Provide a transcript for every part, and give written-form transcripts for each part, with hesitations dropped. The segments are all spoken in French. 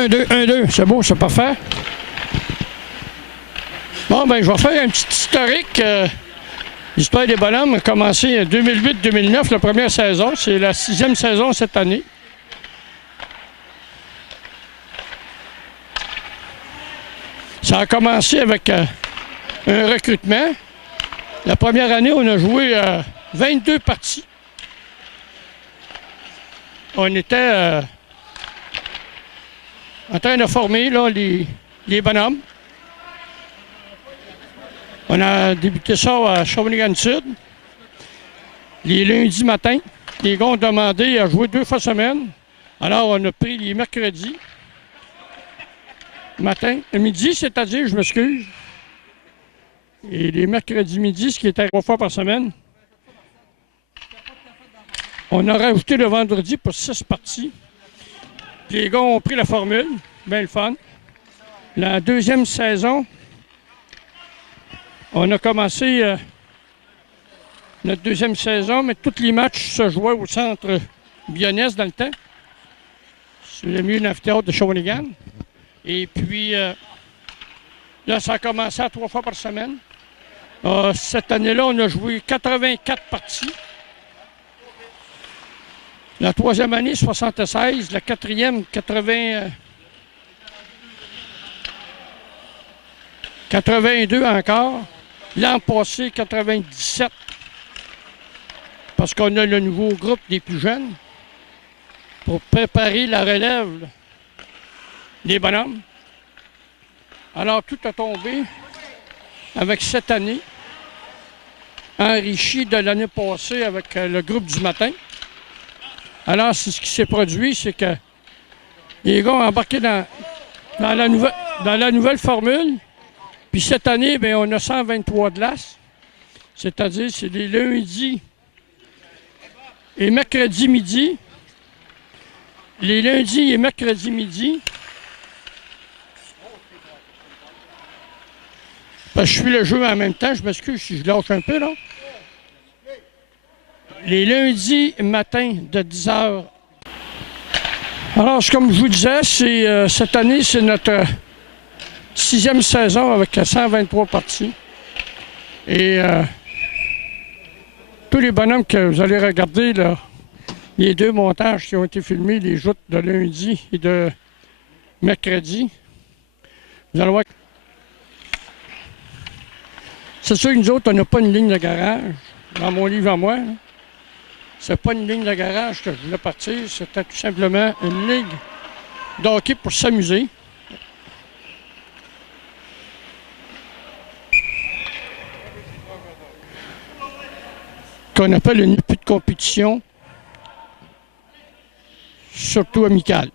1, 2, 1, 2. C'est beau, c'est parfait. Bon, ben, je vais faire un petit historique. L'histoire des bonhommes a commencé en 2008-2009, la première saison. C'est la 6e saison cette année. Ça a commencé avec un recrutement. La première année, on a joué 22 parties. On était en train de former là, les bonhommes. On a débuté ça à Shawinigan-Sud. Les lundis matin, les gars ont demandé à jouer 2 fois semaine. Alors, on a pris les mercredis matin, midi, c'est-à-dire, je m'excuse. Et les mercredis midi, ce qui était 3 fois par semaine. On a rajouté le vendredi pour 6 parties. Puis les gars ont pris la formule, bien le fun. La deuxième saison, on a commencé notre deuxième saison, mais tous les matchs se jouaient au centre Bionès dans le temps. C'est le mieux d'amphithéâtre de Shawinigan. Et puis, là, ça a commencé à 3 fois par semaine. Cette année-là, on a joué 84 parties. La troisième année, 76. La quatrième, 82 encore. L'an passé, 97. Parce qu'on a le nouveau groupe des plus jeunes pour préparer la relève des bonhommes. Alors, tout a tombé avec cette année, enrichi de l'année passée avec le groupe du matin. Alors, ce qui s'est produit, c'est que les gars ont embarqué dans la nouvelle formule. Puis cette année, bien, on a 123 glaces. C'est-à-dire, c'est les lundis et mercredis midi. Les lundis et mercredis midi. Parce que je suis le jeu en même temps, je m'excuse si je lâche un peu, là. Les lundis matin de 10 h. Alors, comme je vous disais, cette année, c'est notre 6e saison avec 123 parties. Et tous les bonhommes que vous allez regarder, là, les 2 montages qui ont été filmés, les joutes de lundi et de mercredi, vous allez voir. C'est sûr que nous autres, on n'a pas une ligne de garage. Dans mon livre à moi, c'est pas une ligne de garage que je voulais partir, c'était tout simplement une ligne d'hockey pour s'amuser. Qu'on appelle une plus de compétition, surtout amicale.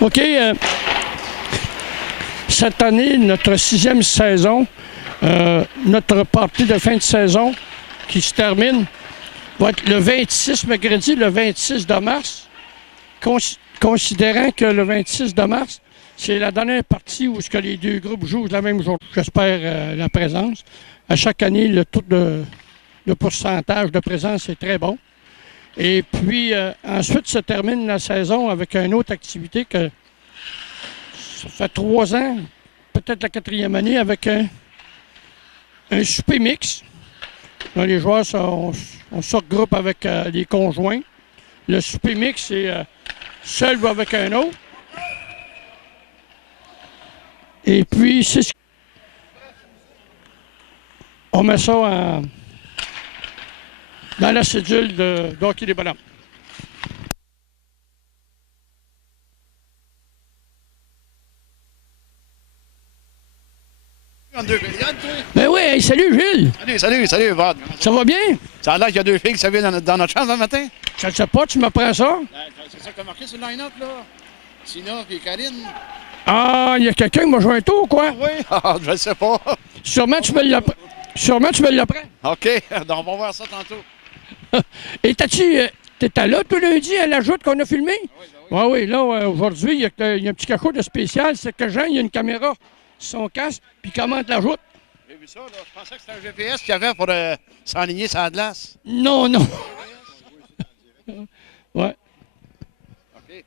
OK. Cette année, notre 6e saison, notre partie de fin de saison qui se termine va être le 26, mercredi, le 26 de mars. Considérant que le 26 de mars, c'est la dernière partie où les 2 groupes jouent la même journée. J'espère la présence. À chaque année, le taux de pourcentage de présence est très bon. Et puis, ensuite, se termine la saison avec une autre activité que ça fait 3 ans, peut-être la 4e année, avec un souper mix. Là, les joueurs, on se regroupe avec les conjoints. Le souper mix, c'est seul ou avec un autre. Et puis, c'est on met ça dans la cédule de hockey des bonhommes. Ben oui, hey, salut Gilles! Salut, Vod. Ça va bien? Ça a l'air qu'il y a 2 filles qui s'en viennent dans notre chambre le matin. Je ne sais pas, tu m'apprends ça? C'est ça que tu as marqué sur le line-up, là. Sina et Karine. Ah, il y a quelqu'un qui m'a joué un tour, quoi? Oui, je ne sais pas. Sûrement, tu me l'apprends. OK, donc on va voir ça tantôt. Et t'étais là tout lundi à la joute qu'on a filmée? Oui, là, aujourd'hui, il y a un petit cachot de spécial. C'est que Jean, il y a une caméra sur son casque, puis il commente la joute. J'ai vu ça, là. Je pensais que c'était un GPS qu'il y avait pour s'enligner sur la glace. Non. Ouais. OK.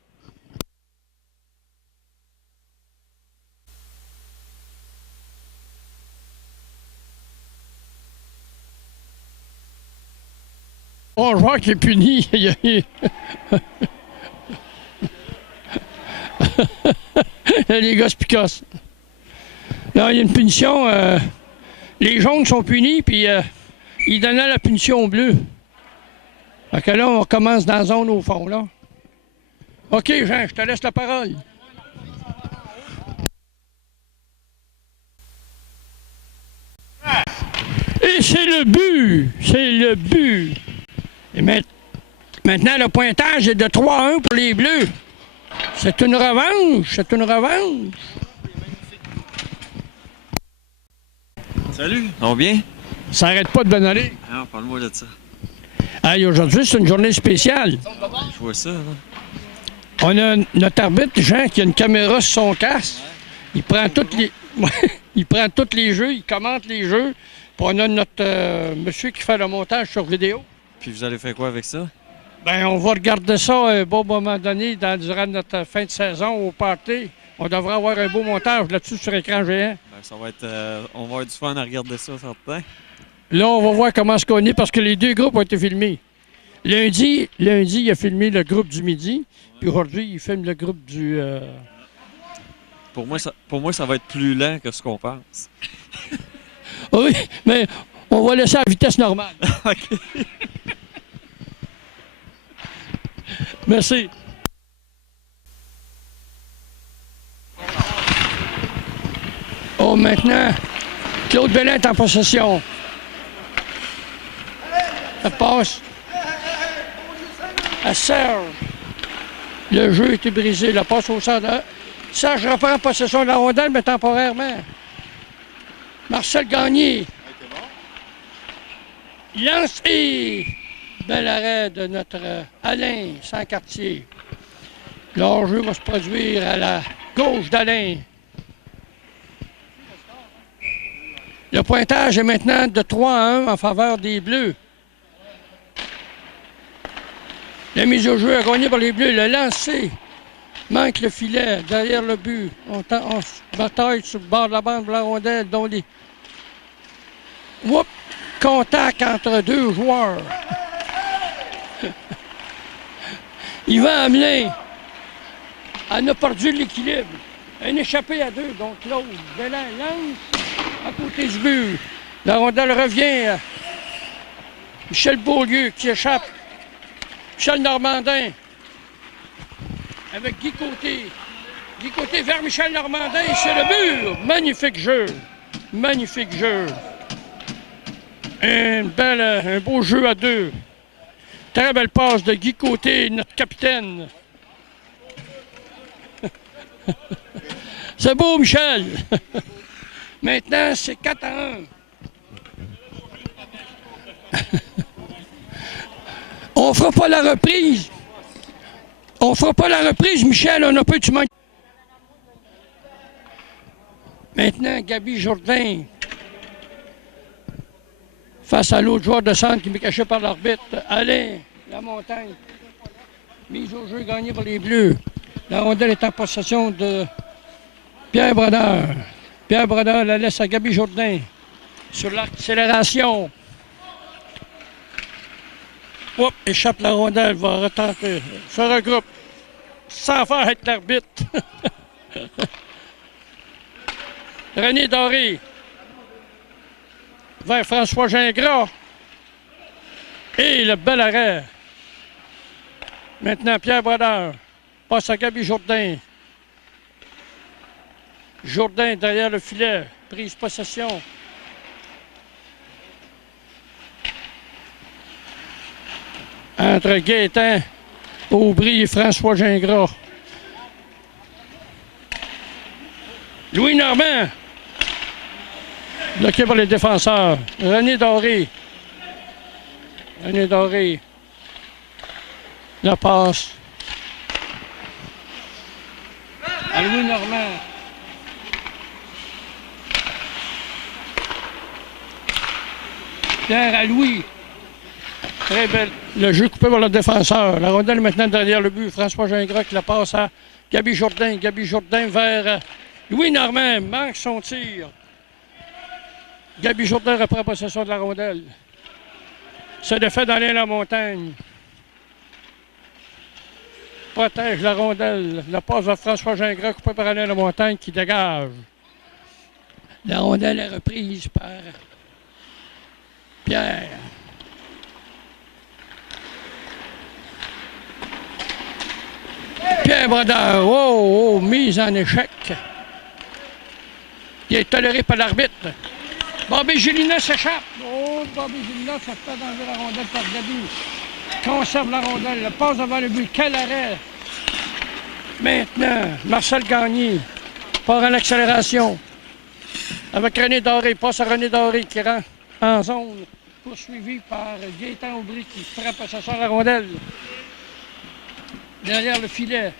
Bon joueur qui est puni. Les gars se picassent. Là, il y a une punition. Les jaunes sont punis, puis ils donnaient la punition au bleu. Fait que là, on commence dans la zone au fond, là. OK, Jean, je te laisse la parole. Et c'est le but! C'est le but! Et maintenant, le pointage est de 3-1 pour les Bleus. C'est une revanche! C'est une revanche! Salut, on bien? Ça n'arrête pas de bien aller. Ah, parle-moi de ça. Hey, aujourd'hui, c'est une journée spéciale. Je vois ça, là. On a notre arbitre, Jean, qui a une caméra sur son casque. Il prend tous les... il prend tous les jeux, il commente les jeux. Puis on a notre monsieur qui fait le montage sur vidéo. Puis vous allez faire quoi avec ça? Bien, on va regarder ça un beau moment donné durant notre fin de saison au party. On devrait avoir un beau montage là-dessus sur écran géant. Ben, ça va être... on va avoir du fun à regarder ça, certain. Là, on va voir comment ce qu'on est parce que les deux groupes ont été filmés. Lundi, il a filmé le groupe du midi. Puis aujourd'hui, il filme le groupe du... Pour moi, ça va être plus lent que ce qu'on pense. Oui, mais on va laisser à vitesse normale. OK. Merci. Oh, maintenant, Claude Bellin est en possession. Ça passe à Serge. Le jeu a été brisé. La passe au centre. Serge reprend possession de la rondelle, mais temporairement. Marcel Gagné. Il lance et... Bel arrêt de notre Alain Sancartier. L'enjeu va se produire à la gauche d'Alain. Le pointage est maintenant de 3-1 en faveur des Bleus. La mise au jeu a gagné par les Bleus. Le lancer manque le filet derrière le but. On se bataille sur le bord de la bande de la rondelle, dont les... Oups! Contact entre deux joueurs. Yvan Hamelin en a perdu l'équilibre. Un échappé à deux, donc Claude Bellin lance à côté du but. La rondelle revient à Michel Beaulieu qui échappe. Michel Normandin avec Guy Côté. Guy Côté vers Michel Normandin, c'est le mur. Magnifique jeu. Magnifique jeu. Un beau jeu à deux. Très belle passe de Guy Côté, notre capitaine. C'est beau, Michel. Maintenant, c'est 4-1. On fera pas la reprise. On fera pas la reprise, Michel. On a peu de manque. Maintenant, Gabi Jourdain. Face à l'autre joueur de centre qui m'est caché par l'arbitre. Alain, la montagne. Mise au jeu gagnée par les Bleus. La rondelle est en possession de Pierre Brodeur. Pierre Brodeur la laisse à Gabi Jourdain. Sur l'accélération. Oups, échappe la rondelle, va retenter. Se regroupe. Sans faire avec l'arbitre. René Doré. Vers François Gingras. Et le bel arrêt. Maintenant, Pierre Brodeur passe à Gabi Jourdain. Jourdain derrière le filet. Prise possession. Entre Gaétan, Aubry et François Gingras. Louis Normand. Bloqué par les défenseurs. René Doré. René Doré. La passe. À Louis Normand. Pierre à Louis. Très belle. Le jeu coupé par le défenseur. La rondelle maintenant derrière le but. François Gingras qui la passe à Gabi Jourdain. Gabi Jourdain vers Louis Normand. Manque son tir. Gabi Jourdain reprend possession de la rondelle. se défait d'aller à la montagne. Protège la rondelle. La passe de François Gingras coupée par Alain Lamontagne qui dégage. La rondelle est reprise par Pierre. Pierre Brodeur. Oh, mise en échec. Il est toléré par l'arbitre. Bobby Gélina s'échappe. Oh, Bobby Gélina se fait enlever la rondelle par Gabi. Conserve la rondelle. Le passe devant le but. Quel arrêt. Maintenant, Marcel Gagné part en accélération. Avec René Doré. Passe à René Doré qui rend en zone. Poursuivi par Gaétan Aubry qui frappe à sa soeur la rondelle. Derrière le filet.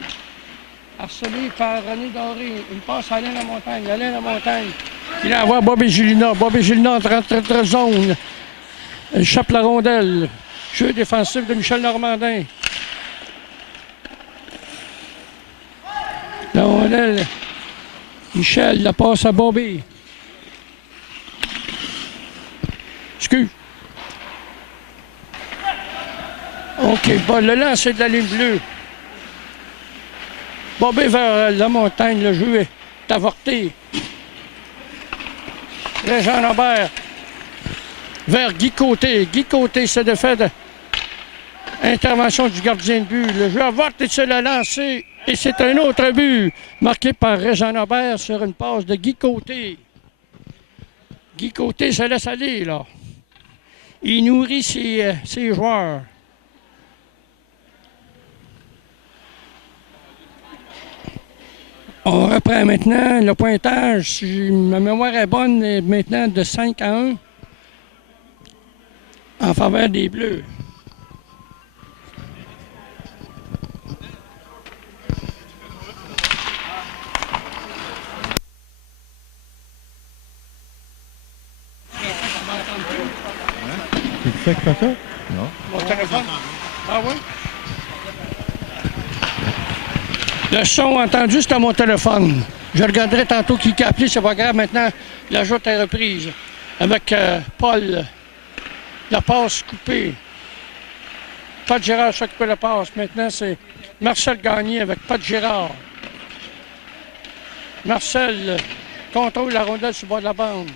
Harcelé par René Doré. Une passe à Alain Lamontagne. Alain Lamontagne. Il envoie Bobby Gélina. Bobby Gélina entre en zone. Il chope la rondelle. Jeu défensif de Michel Normandin. La rondelle. Michel la passe à Bobby. Excuse. OK, bon, le lancer de la ligne bleue. Bobby vers la montagne, le jeu est avorté. Régent Lambert vers Guy Côté. Guy Côté se défait de intervention du gardien de but. Le jeu avorte et se l'a lancé. Et c'est un autre but marqué par Régent Lambert sur une passe de Guy Côté. Guy Côté se laisse aller, là. Il nourrit ses joueurs. On reprend maintenant le pointage. Si ma mémoire est bonne, est maintenant de 5-1 en faveur des Bleus. Tu fais que ça? Non. Mon téléphone? Ah oui? Le son entendu, c'est à mon téléphone. Je regarderai tantôt qui a appelé, c'est pas grave. Maintenant, la joute est reprise. Avec Paul, la passe coupée. Pat Gérard s'occupe de la passe. Maintenant, c'est Marcel Gagné avec Pat Gérard. Marcel contrôle la rondelle sur le bord de la bande.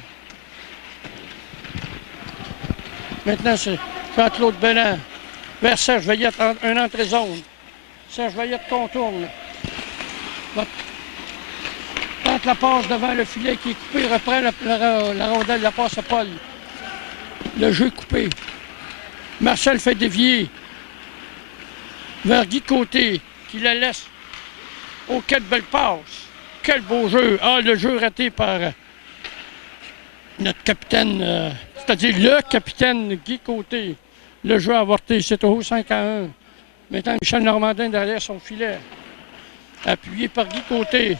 Maintenant, c'est Jean-Claude Belland vers Serge Veillette, un entrée-zone. Serge Veillette contourne. Tente la passe devant le filet qui est coupé, reprend la rondelle, la passe à Paul. Le jeu est coupé. Marcel fait dévier vers Guy Côté, qui la laisse. Oh, quelle belle passe! Quel beau jeu! Ah, le jeu raté par notre capitaine, c'est-à-dire le capitaine Guy Côté. Le jeu avorté, c'est au 5-1. Maintenant, Michel Normandin derrière son filet. Appuyé par Guy Côté.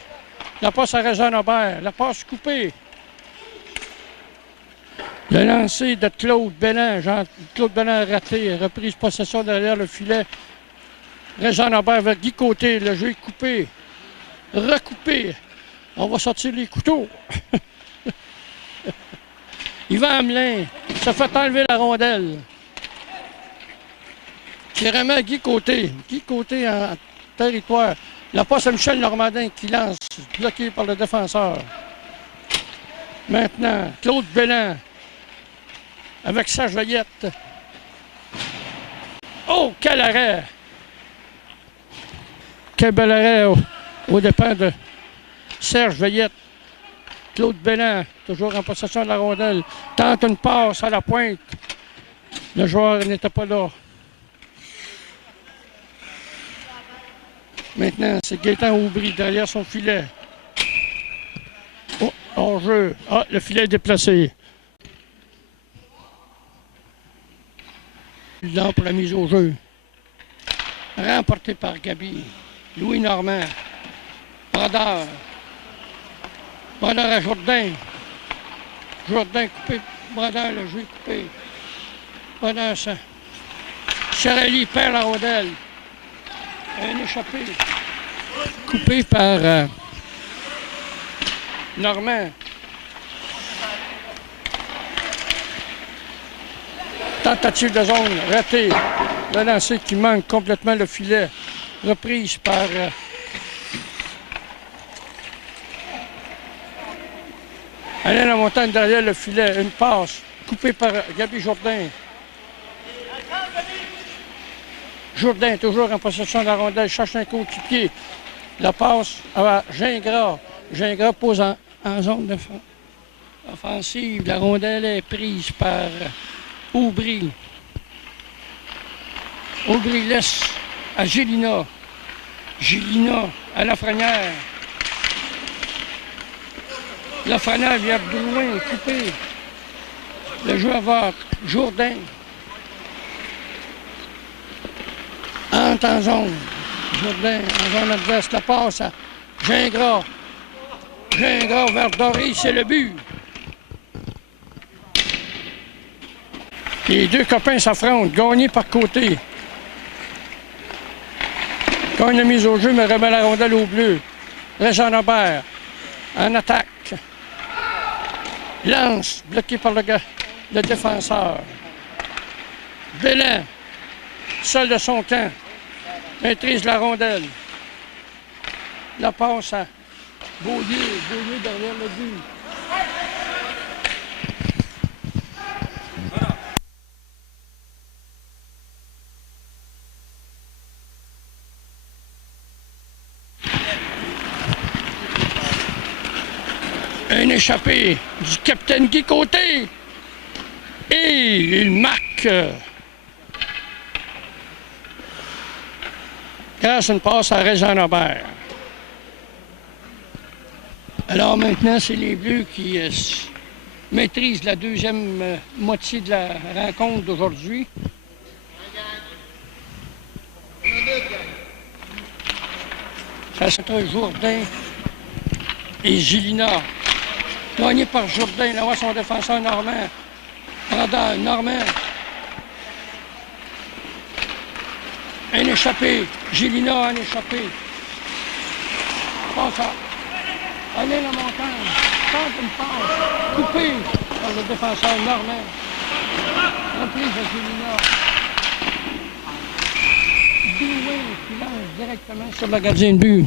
La passe à Régent Lambert. La passe coupée. Le lancer de Claude Belland. Claude Belland raté. Reprise possession derrière le filet. Régent Lambert vers Guy Côté. Le jeu est coupé. Recoupé. On va sortir les couteaux. Yvan Hamelin se fait enlever la rondelle. Qui remet à Guy Côté. Guy Côté en territoire. La passe à Michel Normandin qui lance, bloqué par le défenseur. Maintenant, Claude Belland avec Serge Veillette. Oh, quel arrêt! Quel bel arrêt au départ de Serge Veillette. Claude Belland, toujours en possession de la rondelle, tente une passe à la pointe. Le joueur n'était pas là. Maintenant, c'est Gaétan Aubry derrière son filet. Oh, hors-jeu. Ah, le filet est déplacé. Là pour la mise au jeu. Remporté par Gabi. Louis Normand. Brodeur. Brodeur à Jourdain. Jourdain coupé. Brodeur, le jeu coupé. Brodeur, ça. Charelli perd la rondelle. Un échappé. Coupé par Normand. Tentative de zone ratée. Le lancer qui manque complètement le filet. Reprise par Alain Lamontagne derrière le filet. Une passe coupée par Gabi Jourdain. Jourdain toujours en possession de la rondelle. Cherche un coéquipier. La passe à Gingras. Gingras pose en zone offensive. La rondelle est prise par Aubry. Aubry laisse à Gélina. Gélina à Lafrenière. Lafrenière vient de loin, coupé. Le joueur va Jourdain. Entre en zone. Jourdain en zone adverse. La passe à Gingras. Gingras vers Doré, c'est le but. Les deux copains s'affrontent. Gagné par côté. Gagne la mise au jeu, mais remet la rondelle au bleu. Régent Aubert en attaque. Lance, bloqué par le défenseur. Bélin, seul de son camp, maîtrise la rondelle. La passe à Beaulieu, Beaulieu derrière le but. Un échappé du capitaine Guy Côté. Et il marque. Grâce à une passe à Régent Aubert. Alors maintenant, c'est les Bleus qui maîtrisent la deuxième moitié de la rencontre d'aujourd'hui. Ça c'est un Jourdain et Gélina. Gagné par Jourdain, là voit son défenseur Normand. Normand. Un échappé. Gélina, un échappé. Passe à Alain Lamontagne. Tente une passe. Coupé par le défenseur Normand. Reprise de Gélina. Doué qui lance directement sur le gardien de but.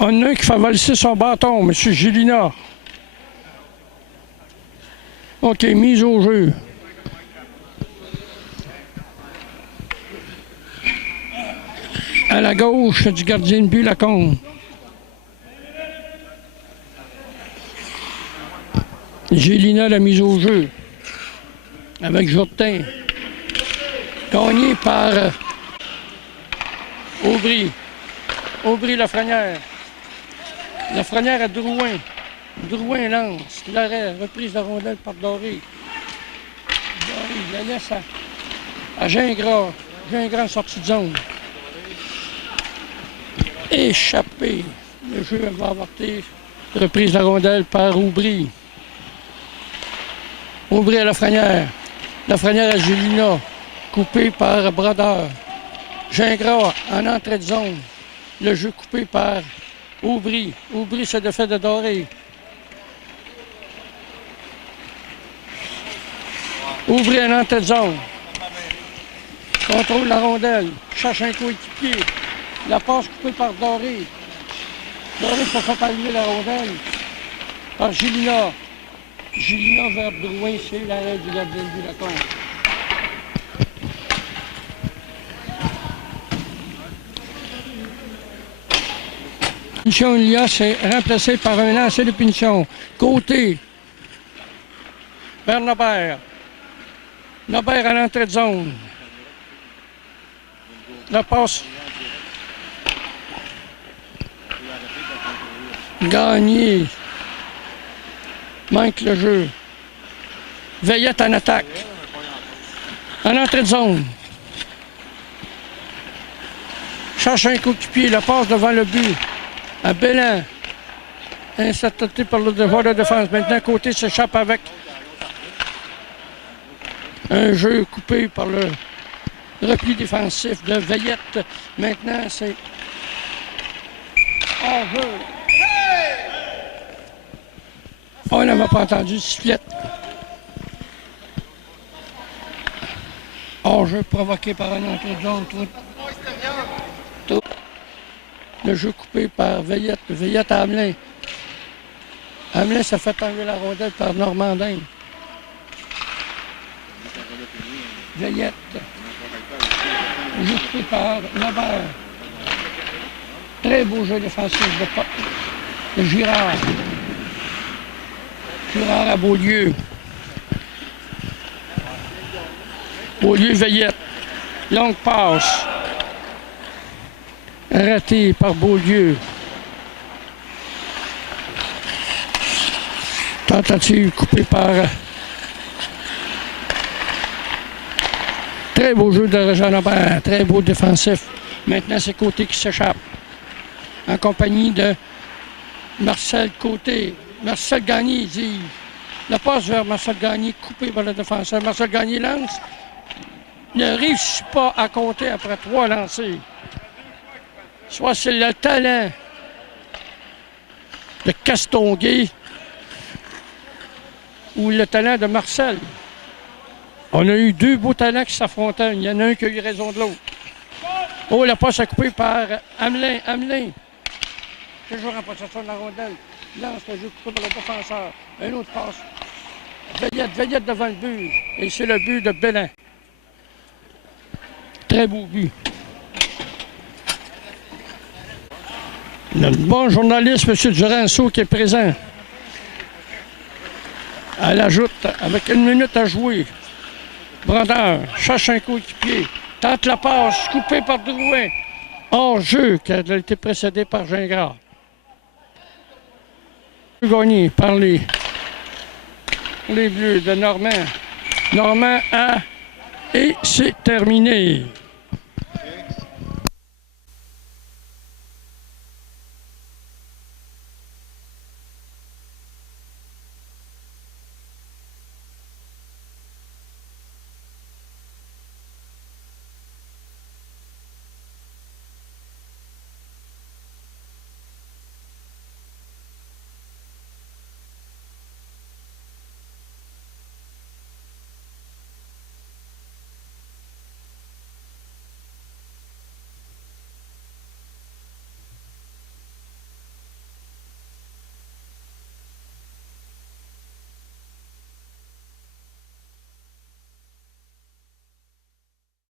On a un qui fait valiser son bâton, M. Gélina. OK, mise au jeu. À la gauche du gardien de but, Lacombe. Gélina, la mise au jeu. Avec Jourdain. Gagné par Aubry. Aubry Lafrenière. Lafrenière à Drouin. Drouin lance. L'arrêt. Reprise de rondelle par Doré. Doré, il la laisse à Gingras. Gingras en sortie de zone. Échappé. Le jeu va avorter. Reprise de rondelle par Aubry. Aubry à Lafrenière. Lafrenière à Gélina. Coupé par Brodeur. Gingras en entrée de zone. Le jeu coupé par Aubry. Aubry se défait de Doré. Aubry en entrée de zone. Contrôle la rondelle. Cherche un coéquipier. La passe coupée par Doré. Doré pour faire pallier la rondelle. Par Gélina. Gélina vers Drouin, c'est l'arrêt du gardien de but Lacombe. Punition Ilia, c'est remplacé par un lancer de punition. Côté. Vers Nobert. Nobert à l'entrée de zone. La passe. Gagné. Manque le jeu. Veillette en attaque. En entrée de zone. Cherche un coéquipier. La passe devant le but. À Bélin. Incertitude par le devoir de défense. Maintenant, Côté s'échappe avec un jeu coupé par le repli défensif de Veillette. Maintenant, c'est hors-jeu. On n'avait pas entendu sifflette. Hors-jeu provoqué par un entrée de zone. Le jeu coupé par Veillette. Veillette à Hamelin. Hamelin s'est fait enlever la rondelle par Normandin. Veillette. Le jeu coupé par Lebert. Très beau jeu défensif de Girard. Girard à Beaulieu. Beaulieu, Veillette. Longue passe. Arrêté par Beaulieu. Tentative coupée par... Très beau jeu de Jean Aubert. Très beau défensif. Maintenant, c'est Côté qui s'échappe. En compagnie de Marcel Côté. Marcel Gagné dit... La passe vers Marcel Gagné, coupée par le défenseur. Marcel Gagné lance. Ne réussit pas à compter après 3 lancers. Soit c'est le talent de Castonguay ou le talent de Marcel. On a eu 2 beaux talents qui s'affrontaient. Il y en a un qui a eu raison de l'autre. Oh, la passe a coupé par Hamelin. Hamelin. Toujours en possession de la rondelle. Lance le jeu coupé par le défenseur. Un autre passe. Veillette devant le but. Et c'est le but de Bélin. Très beau but. Notre bon journaliste, M. Duranceau, qui est présent. Elle ajoute, avec 1 minute à jouer, Brandeur cherche un coéquipier, tente la passe, coupée par Drouin. Hors jeu, car elle a été précédée par Gingras. Gagné par les Bleus de Normand. Normand a... Et c'est terminé.